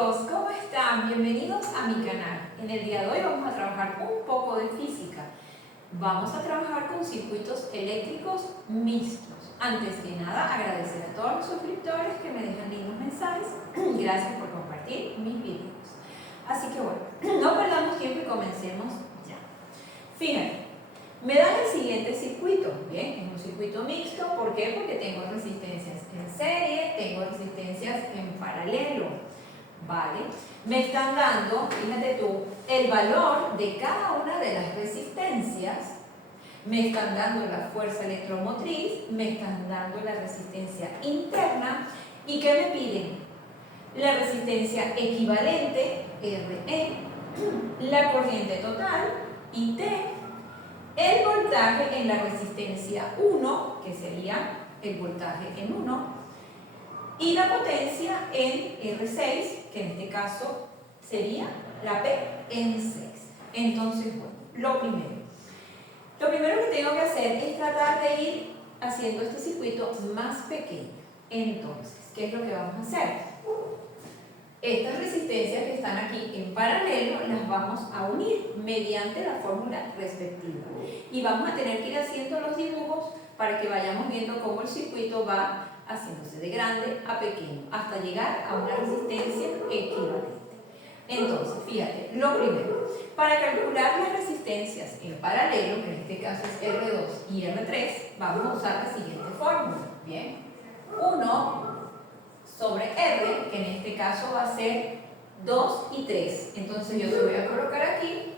chicos, ¿cómo están? Bienvenidos a mi canal. En el día de hoy vamos a trabajar un poco de física. Vamos a trabajar con circuitos eléctricos mixtos. Antes que nada, agradecer a todos los suscriptores que me dejan lindos mensajes. Gracias por compartir mis videos. Así que bueno, no perdamos tiempo y comencemos ya. Fíjense, me dan el siguiente circuito. Bien, es un circuito mixto. ¿Por qué? Porque tengo resistencias en serie, tengo resistencias en paralelo. ¿Vale? Me están dando, fíjate tú, el valor de cada una de las resistencias. Me están dando la fuerza electromotriz, me están dando la resistencia interna. ¿Y qué me piden? La resistencia equivalente, RE, la corriente total, IT, el voltaje en la resistencia 1, que sería el voltaje en 1, y la potencia en R6, que en este caso sería la P en 6. Entonces, bueno, lo primero que tengo que hacer es tratar de ir haciendo este circuito más pequeño. Entonces, ¿qué es lo que vamos a hacer? Estas resistencias que están aquí en paralelo las vamos a unir mediante la fórmula respectiva. Y vamos a tener que ir haciendo los dibujos para que vayamos viendo cómo el circuito va haciéndose de grande a pequeño, hasta llegar a una resistencia equivalente. Entonces, fíjate, lo primero, para calcular las resistencias en paralelo, que en este caso es R2 y R3, vamos a usar la siguiente fórmula. Bien, 1 sobre R, que en este caso va a ser 2 y 3. Entonces yo te voy a colocar aquí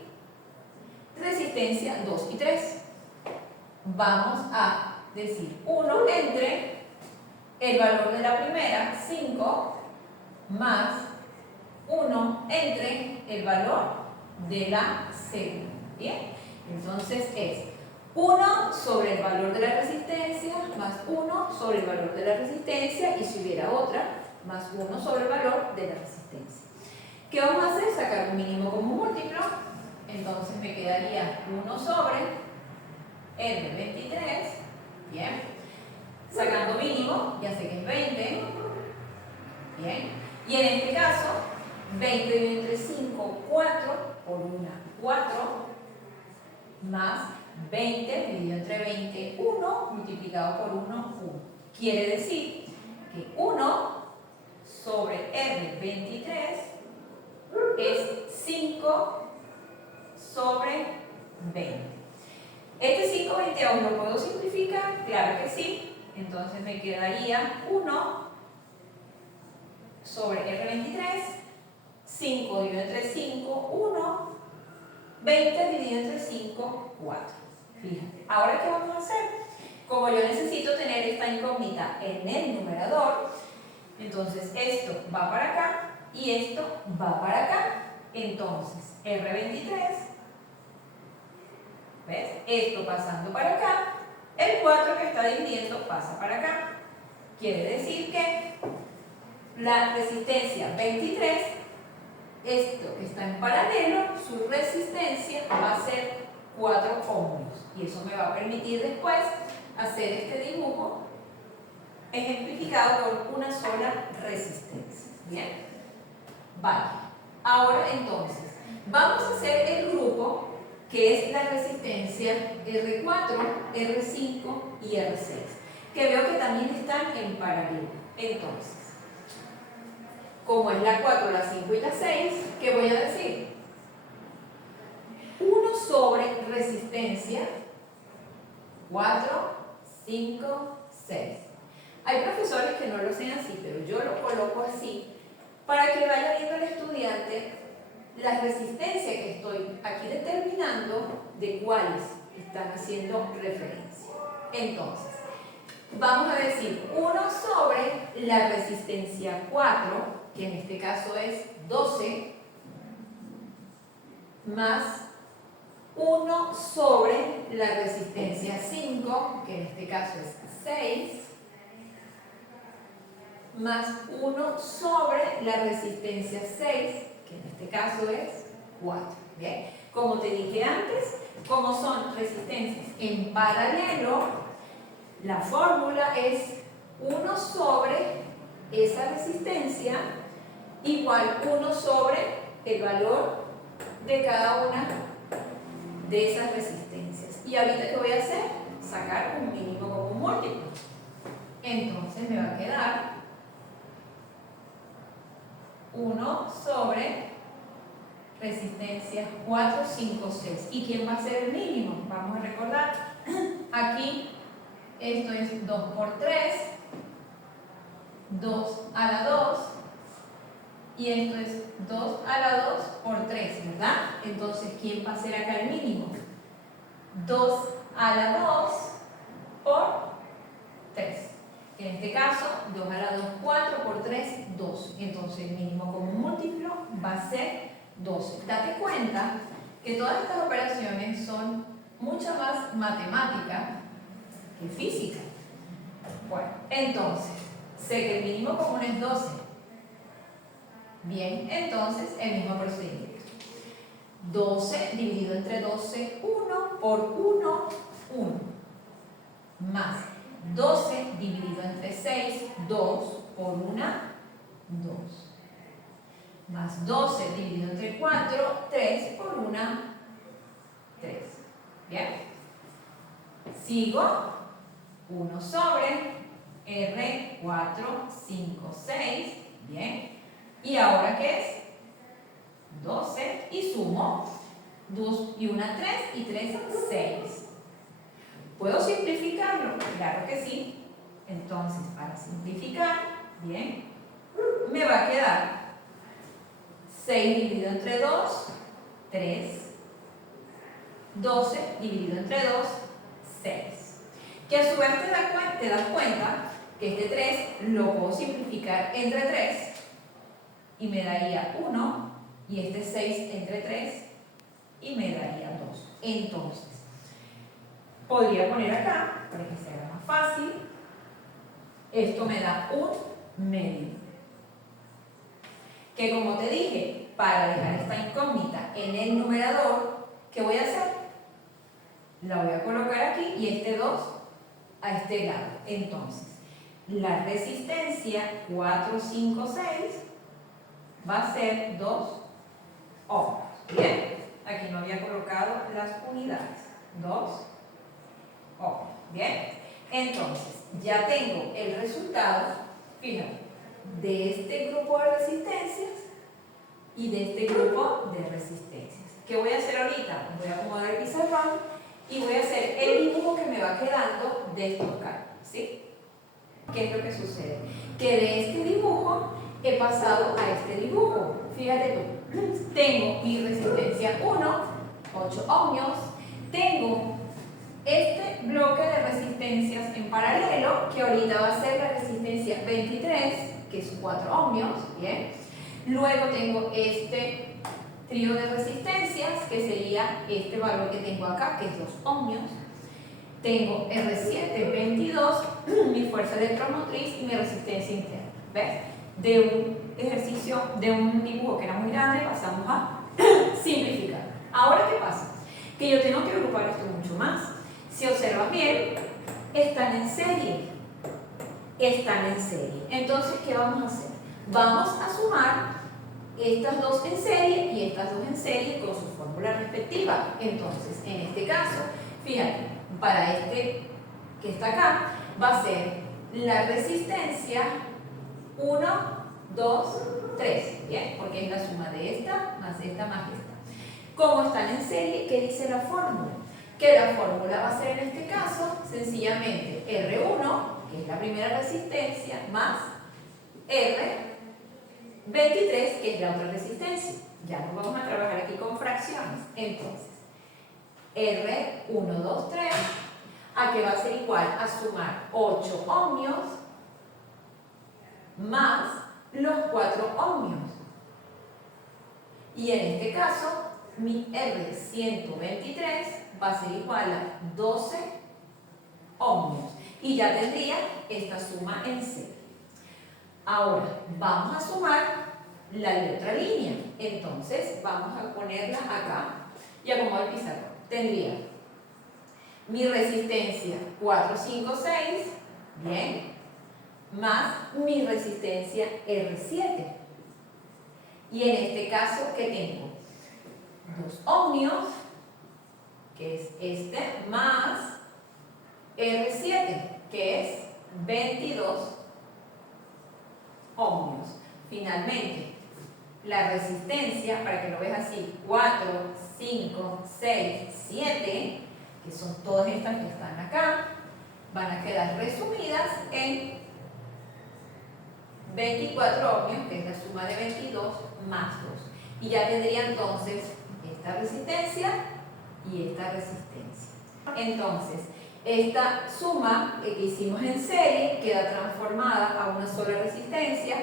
resistencia 2 y 3. Vamos a decir 1 entre el valor de la primera, 5, más 1 entre el valor de la segunda. ¿Bien? Entonces es 1 sobre el valor de la resistencia, más 1 sobre el valor de la resistencia, y si hubiera otra, más 1 sobre el valor de la resistencia. ¿Qué vamos a hacer? Sacar un mínimo como múltiplo. Entonces me quedaría 1 sobre R23. Bien. Sacando mínimo, ya sé que es 20. Bien. Y en este caso, 20 dividido entre 5, 4, por 1, 4, más 20 dividido entre 20, 1, multiplicado por 1, 1. Quiere decir que 1 sobre R23 es 5 sobre 20. Este 5 veintavos lo puedo simplificar, claro que sí. Entonces me quedaría 1 sobre R23, 5 dividido entre 5, 1, 20 dividido entre 5, 4. Fíjate, ahora ¿qué vamos a hacer? Como yo necesito tener esta incógnita en el numerador, entonces esto va para acá y esto va para acá. Entonces R23, ¿ves? Esto pasando para acá. El 4 que está dividiendo pasa para acá. Quiere decir que la resistencia 23, esto que está en paralelo, su resistencia va a ser 4 ohmios. Y eso me va a permitir después hacer este dibujo ejemplificado con una sola resistencia. ¿Bien? Vale. Ahora entonces, vamos a hacer el grupo que es la resistencia R4, R5 y R6, que veo que también están en paralelo. Entonces, como es la 4, la 5 y la 6, ¿qué voy a decir? 1 sobre resistencia 4, 5, 6. Hay profesores que no lo hacen así, pero yo lo coloco así para que vaya viendo el estudiante la resistencia que estoy aquí determinando de cuáles están haciendo referencia. Entonces, vamos a decir 1 sobre la resistencia 4, que en este caso es 12, más 1 sobre la resistencia 5, que en este caso es 6, más 1 sobre la resistencia 6, que en este caso es 4. ¿Bien? Como te dije antes, como son resistencias en paralelo, la fórmula es 1 sobre esa resistencia igual 1 sobre el valor de cada una de esas resistencias. Y ahorita, ¿qué voy a hacer? Sacar un mínimo común múltiplo. Entonces me va a quedar 1 sobre resistencia 4, 5, 6. ¿Y quién va a ser el mínimo? Vamos a recordar. Aquí esto es 2 por 3, 2 a la 2, y esto es 2 a la 2 por 3, ¿verdad? Entonces, ¿quién va a ser acá el mínimo? 2 a la 2 por 3. En este caso, 2 a la 2, 4 por 3, 2. Entonces, el mínimo común múltiplo va a ser 12. Date cuenta que todas estas operaciones son mucho más matemáticas que física. Bueno, entonces, sé que el mínimo común es 12. Bien, entonces, el mismo procedimiento. 12 dividido entre 12, 1 por 1, 1. Más 12 dividido entre 6, 2 por 1, 2. Más 12 dividido entre 4, 3 por 1, 3. ¿Bien? Sigo. 1 sobre R, 4, 5, 6. Bien. ¿Y ahora qué es? 12. Y sumo. 2 y 1, 3. Y 3, 6. ¿Puedo simplificarlo? Claro que sí. Entonces, para simplificar, bien, me va a quedar 6 dividido entre 2, 3. 12 dividido entre 2, 6. Que a su vez te das cuenta que este 3 lo puedo simplificar entre 3 y me daría 1, y este 6 entre 3 y me daría 2. Entonces, podría poner acá, para que sea más fácil, esto me da un medio. Que como te dije, para dejar esta incógnita en el numerador, ¿qué voy a hacer? La voy a colocar aquí y este 2 a este lado. Entonces, la resistencia 4, 5, 6 va a ser 2 ohms. Bien, aquí no había colocado las unidades. 2 ohms. Bien, entonces ya tengo el resultado, fíjate, de este grupo de resistencias y de este grupo de resistencias. ¿Qué voy a hacer ahorita? Voy a acomodar el pizarrón y voy a hacer el dibujo que me va quedando de estos cálculos, ¿sí? ¿Qué es lo que sucede? Que de este dibujo he pasado a este dibujo. Fíjate tú, tengo mi resistencia 1, 8 ohmios, tengo este bloque de resistencias en paralelo, que ahorita va a ser la resistencia 23, que es 4 ohmios, ¿bien? Luego tengo este trío de resistencias, que sería este valor que tengo acá, que es 2 ohmios. Tengo R7, 22, mi fuerza electromotriz y mi resistencia interna. ¿Ves? De un ejercicio, de un dibujo que era muy grande, pasamos a simplificar. Ahora, ¿qué pasa? Que yo tengo que agrupar esto mucho más. Si observas bien, están en serie. Están en serie. Entonces, ¿qué vamos a hacer? Vamos a sumar estas dos en serie y estas dos en serie con su fórmula respectiva. Entonces, en este caso, fíjate, para este que está acá, va a ser la resistencia 1, 2, 3, ¿bien? Porque es la suma de esta más esta más esta. Como están en serie, ¿qué dice la fórmula? Que la fórmula va a ser en este caso, sencillamente, R1, que es la primera resistencia, más R23, que es la otra resistencia. Ya nos vamos a trabajar aquí con fracciones. Entonces, R1, 2, 3, a que va a ser igual a sumar 8 ohmios más los 4 ohmios. Y en este caso, mi R123 va a ser igual a 12 ohmios. Y ya tendría esta suma en serie. Ahora, vamos a sumar la de otra línea. Entonces, vamos a ponerla acá y acomodo el pizarrón. Tendría mi resistencia 4, 5, 6, bien, más mi resistencia R7. Y en este caso, ¿qué tengo? 2 ohmios, que es este, más R7, que es 22 ohmios. Finalmente, la resistencia, para que lo veas así, 4, 5, 6, 7, que son todas estas que están acá, van a quedar resumidas en 24 ohmios, que es la suma de 22 más 2. Y ya tendría entonces esta resistencia y esta resistencia. Entonces, esta suma que hicimos en serie queda transformada a una sola resistencia,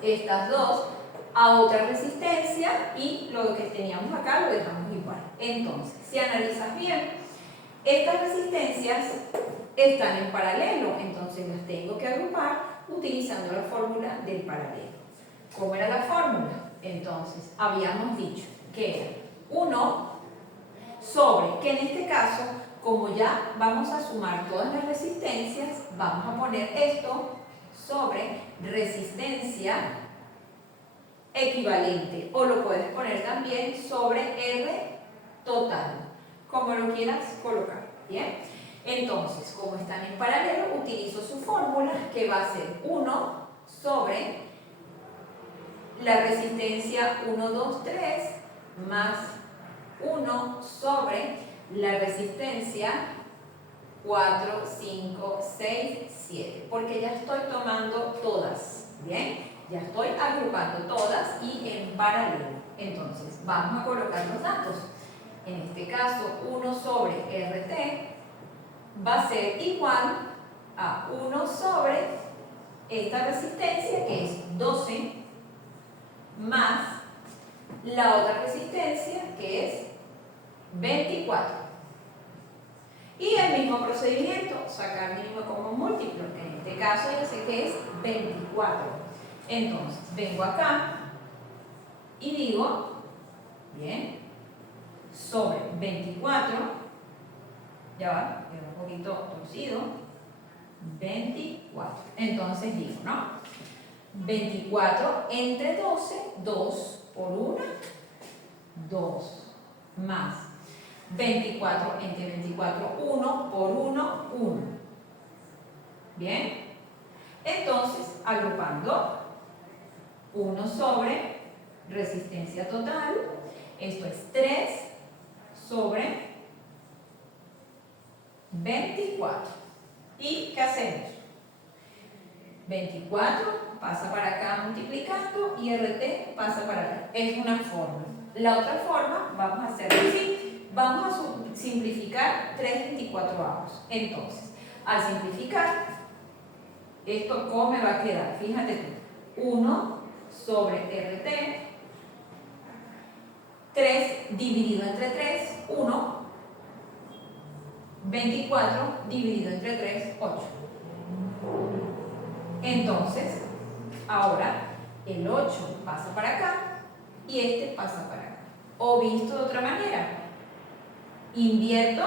estas dos a otra resistencia y lo que teníamos acá lo dejamos igual. Entonces, si analizas bien, estas resistencias están en paralelo, entonces las tengo que agrupar utilizando la fórmula del paralelo. ¿Cómo era la fórmula? Entonces, habíamos dicho que era 1 sobre, que en este caso, como ya vamos a sumar todas las resistencias, vamos a poner esto sobre resistencia equivalente, o lo puedes poner también sobre R total, como lo quieras colocar, ¿bien? Entonces, como están en paralelo, utilizo su fórmula, que va a ser 1 sobre la resistencia 1, 2, 3 más 1 sobre la resistencia 4, 5, 6, 7, porque ya estoy tomando todas, ¿bien? Ya estoy agrupando todas y en paralelo. Entonces, vamos a colocar los datos. En este caso, 1 sobre RT va a ser igual a 1 sobre esta resistencia, que es 12, más la otra resistencia, que es 24. Y el mismo procedimiento, sacar mínimo común múltiplo, que en este caso ya sé que es 24. Entonces, vengo acá y digo, bien, sobre 24, ya va, queda un poquito torcido, 24. Entonces digo, ¿no? 24 entre 12, 2 por 1, 2, más 24 entre 24, 1 por 1, 1. ¿Bien? Entonces, agrupando, 1 sobre resistencia total, esto es 3 sobre 24. ¿Y qué hacemos? 24 pasa para acá multiplicando y RT pasa para acá. Es una forma. La otra forma, vamos a hacerlo así. Vamos a simplificar 3 24avos. Entonces, al simplificar, ¿esto cómo me va a quedar? Fíjate tú. 1 sobre RT, 3 dividido entre 3, 1. 24 dividido entre 3, 8. Entonces, ahora el 8 pasa para acá y este pasa para acá. O visto de otra manera, invierto,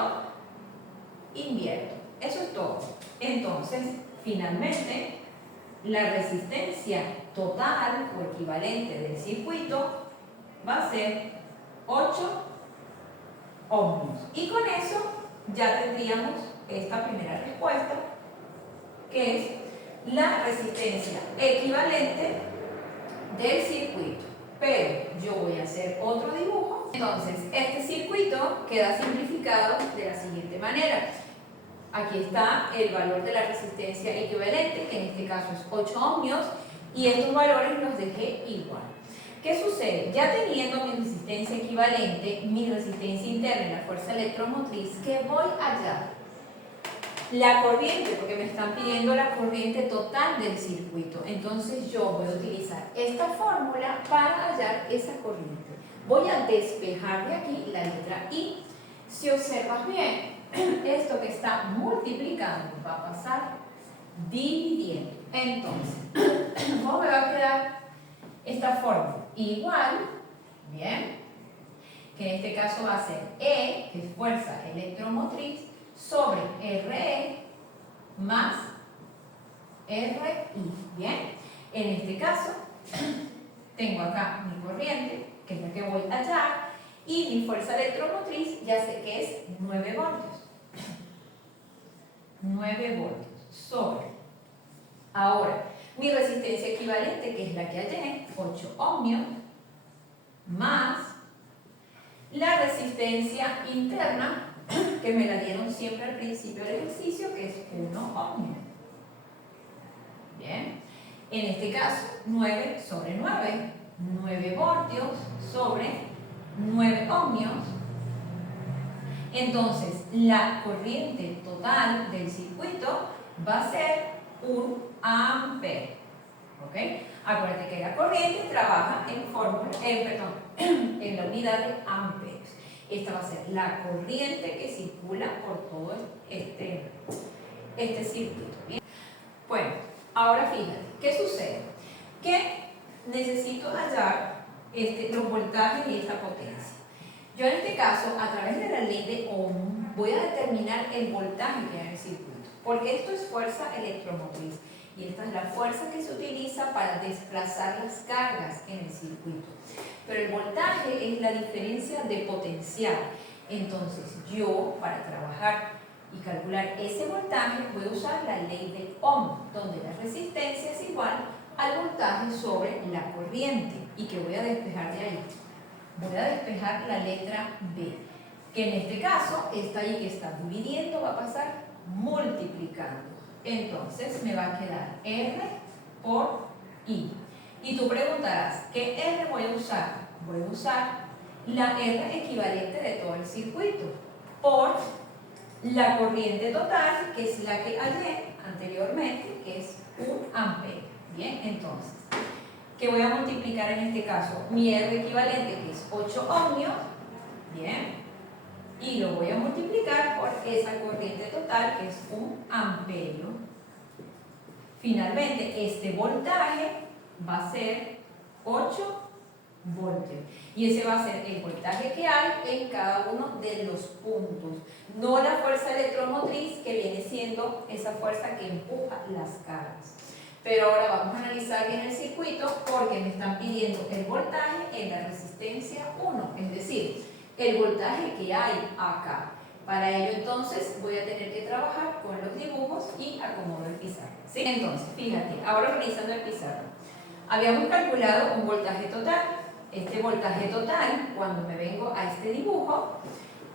invierto. Eso es todo. Entonces, finalmente, la resistencia total o equivalente del circuito va a ser 8 ohmios. Y con eso ya tendríamos esta primera respuesta, que es la resistencia equivalente del circuito. Pero yo voy a hacer otro dibujo. Entonces, este circuito queda simplificado de la siguiente manera. Aquí está el valor de la resistencia equivalente, que en este caso es 8 ohmios, y estos valores los dejé igual. ¿Qué sucede? Ya teniendo mi resistencia equivalente, mi resistencia interna y la fuerza electromotriz, ¿qué voy a hallar? La corriente, porque me están pidiendo la corriente total del circuito. Entonces yo voy a utilizar esta fórmula para hallar esa corriente. Voy a despejar de aquí la letra I. Si observas bien, esto que está multiplicando va a pasar dividiendo. Entonces, ¿cómo me va a quedar esta fórmula? Igual, bien, que en este caso va a ser E, que es fuerza electromotriz, sobre RE más RI. Bien, en este caso tengo acá mi corriente, que es la que voy a hallar, y mi fuerza electromotriz ya sé que es 9 voltios. 9 voltios sobre. Ahora, mi resistencia equivalente, que es la que hallé, 8 ohmios, más la resistencia interna, que me la dieron siempre al principio del ejercicio, que es 1 ohmio. Bien, en este caso, 9 sobre 9, 9 voltios sobre 9 ohmios. Entonces, la corriente total del circuito va a ser 1 ampere. ¿Ok? Acuérdate que la corriente trabaja en la unidad de amperes. Esta va a ser la corriente que circula por todo este circuito. ¿Bien? Bueno, ahora fíjate, ¿qué sucede? Que necesito hallar los voltajes y esta potencia. Yo en este caso, a través de la ley de Ohm, voy a determinar el voltaje que hay en el circuito, porque esto es fuerza electromotriz y esta es la fuerza que se utiliza para desplazar las cargas en el circuito. Pero el voltaje es la diferencia de potencial. Entonces, yo, para trabajar y calcular ese voltaje, voy a usar la ley de Ohm, donde la resistencia es igual al voltaje sobre la corriente. ¿Y que voy a despejar de ahí? Voy a despejar la letra B, que en este caso, esta ahí que está dividiendo va a pasar multiplicando. Entonces me va a quedar R por I. Y tú preguntarás, ¿qué R voy a usar? Voy a usar la R equivalente de todo el circuito por la corriente total, que es la que hallé anteriormente, que es 1 ampere. Bien, entonces, ¿qué voy a multiplicar en este caso? Mi R equivalente, que es 8 ohmios, bien, y lo voy a multiplicar por esa corriente total, que es 1 amperio. Finalmente, este voltaje va a ser 8 voltios. Y ese va a ser el voltaje que hay en cada uno de los puntos. No la fuerza electromotriz, que viene siendo esa fuerza que empuja las cargas. Pero ahora vamos a analizar bien el circuito porque me están pidiendo el voltaje en la resistencia 1, es decir, el voltaje que hay acá. Para ello entonces voy a tener que trabajar con los dibujos y acomodo el pizarro. ¿Sí? Entonces, fíjate, ahora organizando el pizarro. Habíamos calculado un voltaje total. Este voltaje total, cuando me vengo a este dibujo,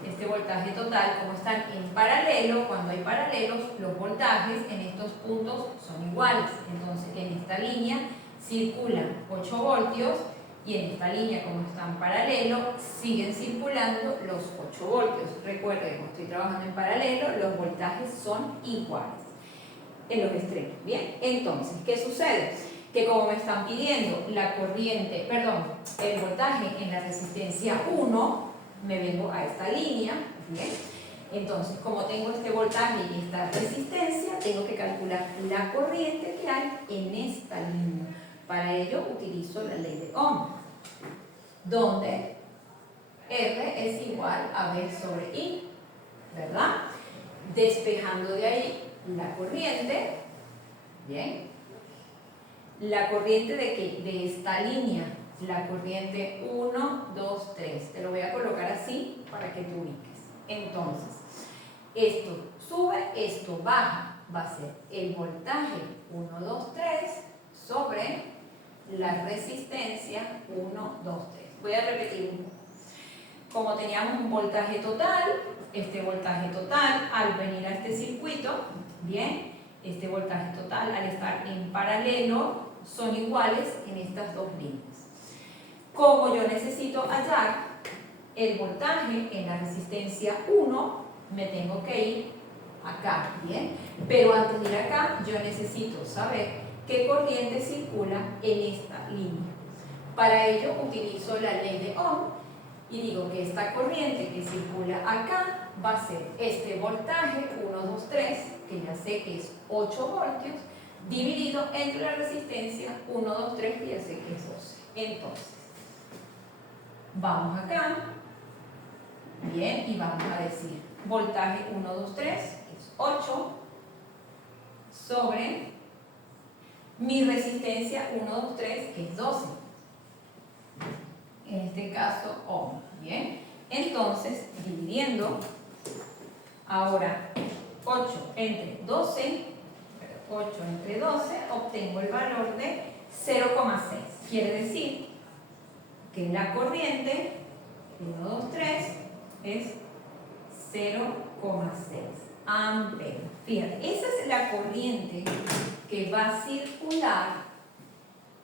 este voltaje total, como están en paralelo, cuando hay paralelos, los voltajes en estos puntos son iguales. Entonces, en esta línea circulan 8 voltios y en esta línea, como están paralelo, siguen circulando los 8 voltios. Recuerden, como estoy trabajando en paralelo, los voltajes son iguales en los extremos. Bien, entonces, ¿qué sucede? Que como me están pidiendo la corriente, el voltaje en la resistencia 1, me vengo a esta línea, ¿bien? Entonces, como tengo este voltaje y esta resistencia, tengo que calcular la corriente que hay en esta línea. Para ello utilizo la ley de Ohm, donde R es igual a B sobre I, ¿verdad? Despejando de ahí la corriente, ¿bien? La corriente de ¿qué? De esta línea, la corriente 1, 2, 3. Te lo voy a colocar así para que te ubiques. Entonces, esto sube, esto baja. Va a ser el voltaje 1, 2, 3 sobre la resistencia 1, 2, 3. Voy a repetir un poco. Como teníamos un voltaje total, este voltaje total al venir a este circuito, bien, este voltaje total al estar en paralelo son iguales en estas dos líneas. Como yo necesito hallar el voltaje en la resistencia 1, me tengo que ir acá, ¿bien? Pero antes de ir acá, yo necesito saber qué corriente circula en esta línea. Para ello utilizo la ley de Ohm y digo que esta corriente que circula acá va a ser este voltaje 1, 2, 3, que ya sé que es 8 voltios, dividido entre la resistencia 1, 2, 3, que ya sé que es 12. Entonces, vamos acá, bien, y vamos a decir voltaje 1, 2, 3, que es 8, sobre mi resistencia 1, 2, 3, que es 12. este caso ohm. Bien, entonces dividiendo ahora 8 entre 12, obtengo el valor de 0,6. Quiere decir que la corriente 1, 2, 3 es 0,6 amperes. Fíjate, esa es la corriente que va a circular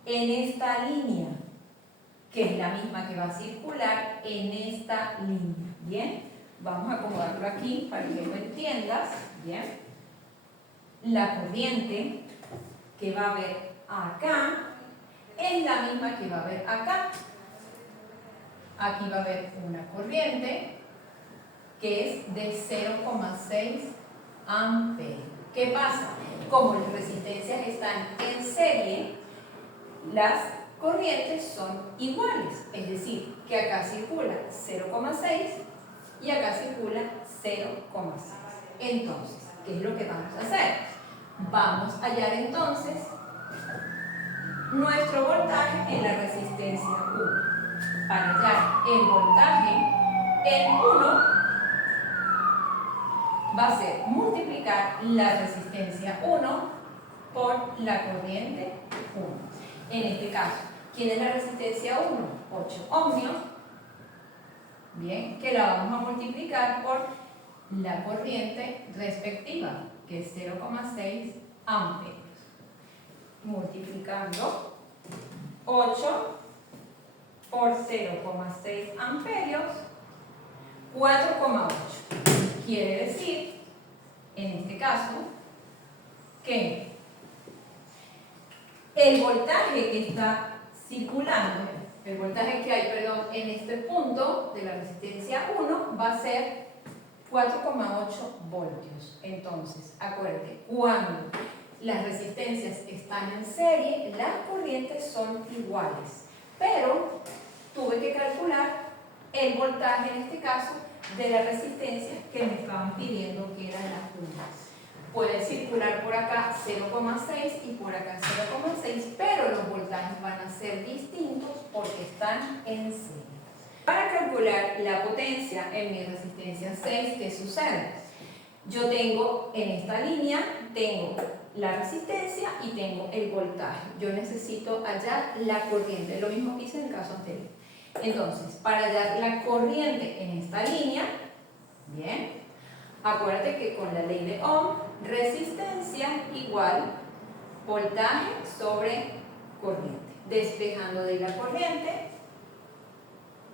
en esta línea, que es la misma que va a circular en esta línea. Bien, vamos a acomodarlo aquí para que lo entiendas. Bien, la corriente que va a haber acá es la misma que va a haber acá. Aquí va a haber una corriente que es de 0,6 amperes. ¿Qué pasa? Como las resistencias están en serie, las corrientes son iguales, es decir, que acá circula 0,6 y acá circula 0,6. Entonces, ¿qué es lo que vamos a hacer? Vamos a hallar entonces nuestro voltaje en la resistencia 1. Para hallar el voltaje en 1 va a ser multiplicar la resistencia 1 por la corriente 1. En este caso, ¿quién es la resistencia 1? 8 ohmios. Bien, que la vamos a multiplicar por la corriente respectiva, que es 0,6 amperes. Multiplicando 8 por 0,6 amperios, 4,8. Quiere decir, en este caso, que el voltaje que está circulando, el voltaje que hay, en este punto de la resistencia 1 va a ser 4,8 voltios. Entonces, acuérdate, cuando las resistencias están en serie, las corrientes son iguales. Pero tuve que calcular el voltaje, en este caso, de la resistencia que me estaban pidiendo que era la 1. Puede circular por acá 0,6 y por acá 0,6, pero los voltajes van a ser distintos porque están en serie. Para calcular la potencia en mi resistencia 6, ¿qué sucede? Yo tengo en esta línea, tengo la resistencia y tengo el voltaje. Yo necesito hallar la corriente, lo mismo que hice en el caso anterior. Entonces, para hallar la corriente en esta línea, bien, acuérdate que con la ley de Ohm, resistencia igual voltaje sobre corriente. Despejando de la corriente,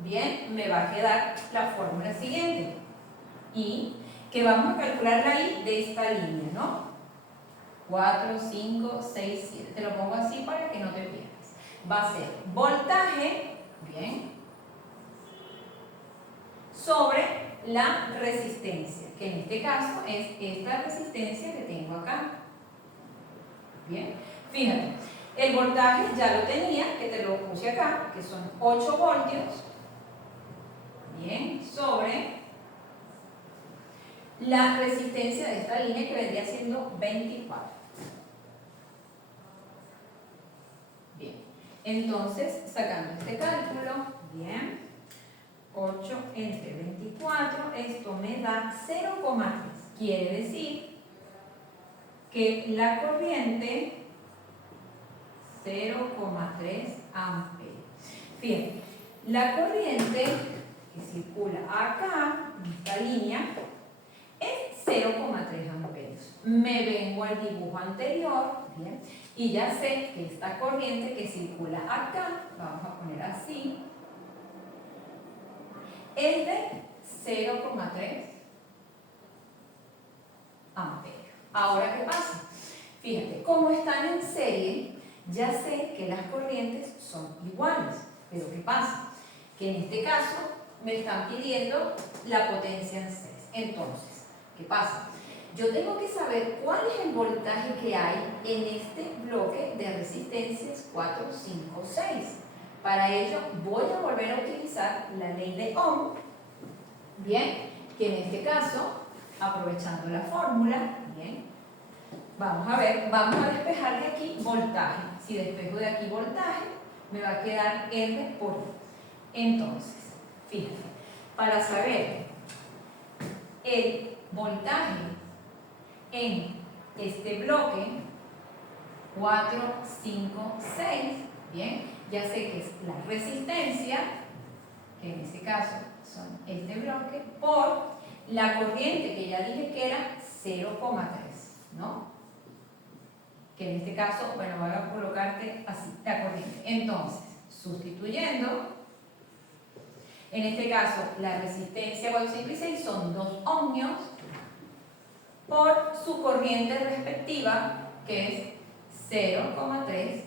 bien, me va a quedar la fórmula siguiente. Y que vamos a calcularla ahí de esta línea, ¿no? 4, 5, 6, 7. Te lo pongo así para que no te pierdas. Va a ser voltaje, bien, sobre la resistencia, que en este caso es esta resistencia que tengo acá. Bien, fíjate, el voltaje ya lo tenía, que te lo puse acá, que son 8 voltios, bien, sobre la resistencia de esta línea que vendría siendo 24. Bien, entonces sacando este cálculo, bien, 8 entre 24, esto me da 0,3. Quiere decir que la corriente 0,3 amperes. Fíjate, la corriente que circula acá, en esta línea, es 0,3 amperios. Me vengo al dibujo anterior, ¿bien? Y ya sé que esta corriente que circula acá, vamos a poner así, es de 0,3 amperios. Ahora, ¿qué pasa? Fíjate, como están en serie, ya sé que las corrientes son iguales. Pero ¿qué pasa? Que en este caso me están pidiendo la potencia en 6. Entonces, ¿qué pasa? Yo tengo que saber cuál es el voltaje que hay en este bloque de resistencias 4, 5, 6. Para ello voy a volver a utilizar la ley de Ohm, bien, que en este caso, aprovechando la fórmula, bien, vamos a ver, vamos a despejar de aquí voltaje. Si despejo de aquí voltaje, me va a quedar R por I. Entonces, fíjate, para saber el voltaje en este bloque 4, 5, 6, bien, ya sé que es la resistencia, que en este caso son este bloque, por la corriente que ya dije que era 0,3, ¿no? Que en este caso, bueno, voy a colocarte así, la corriente. Entonces, sustituyendo, en este caso, la resistencia 4, 5 y 6 son 2 ohmios por su corriente respectiva, que es 0,3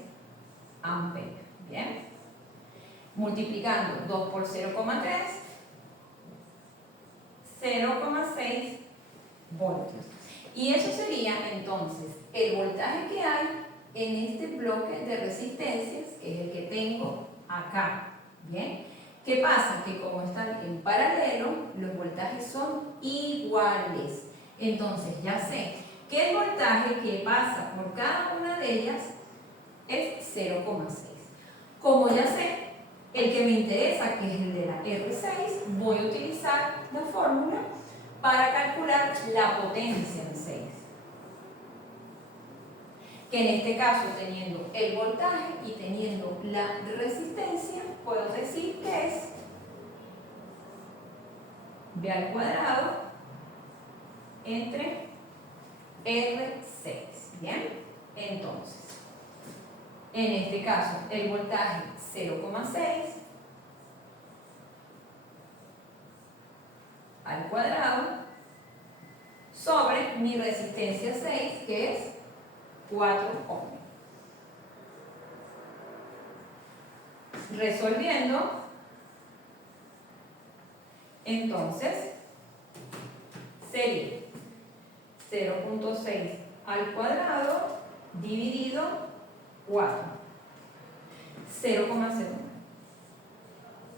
amperes. ¿Bien? Multiplicando 2 por 0,3, 0,6 voltios. Y eso sería entonces el voltaje que hay en este bloque de resistencias, que es el que tengo acá. ¿Bien? ¿Qué pasa? Que como están en paralelo, los voltajes son iguales. Entonces ya sé que el voltaje que pasa por cada una de ellas es 0,6. Como ya sé el que me interesa, que es el de la R6, voy a utilizar la fórmula para calcular la potencia en 6. Que en este caso, teniendo el voltaje y teniendo la resistencia, puedo decir que es V al cuadrado entre R6. ¿Bien? Entonces, en este caso, el voltaje 0,6 al cuadrado sobre mi resistencia 6, que es 4 ohmios. Resolviendo, entonces, sería 0,6 al cuadrado dividido 4, 0,01.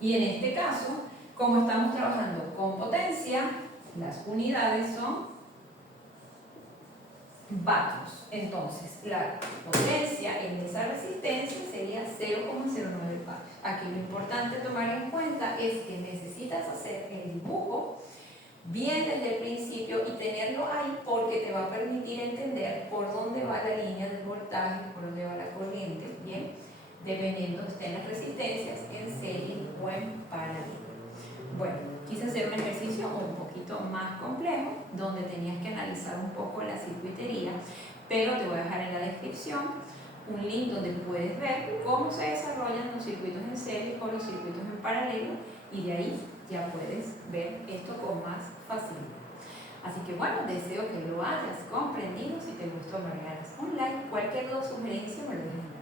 Y en este caso, como estamos trabajando con potencia, las unidades son vatios. Entonces, la potencia en esa resistencia sería 0,09 vatios. Aquí lo importante tomar en cuenta es que necesitas hacer el dibujo bien desde el principio y tenerlo ahí porque te va a permitir entender por dónde va la línea del voltaje, por dónde va la corriente, ¿bien? Dependiendo de estén las resistencias en serie o en paralelo. Bueno, quise hacer un ejercicio un poquito más complejo, donde tenías que analizar un poco la circuitería, pero te voy a dejar en la descripción un link donde puedes ver cómo se desarrollan los circuitos en serie o los circuitos en paralelo, y de ahí ya puedes ver esto con más facilidad. Así que bueno, deseo que lo hayas comprendido. Si te gustó, me regalas un like. Cualquier duda o sugerencia me lo dejas en la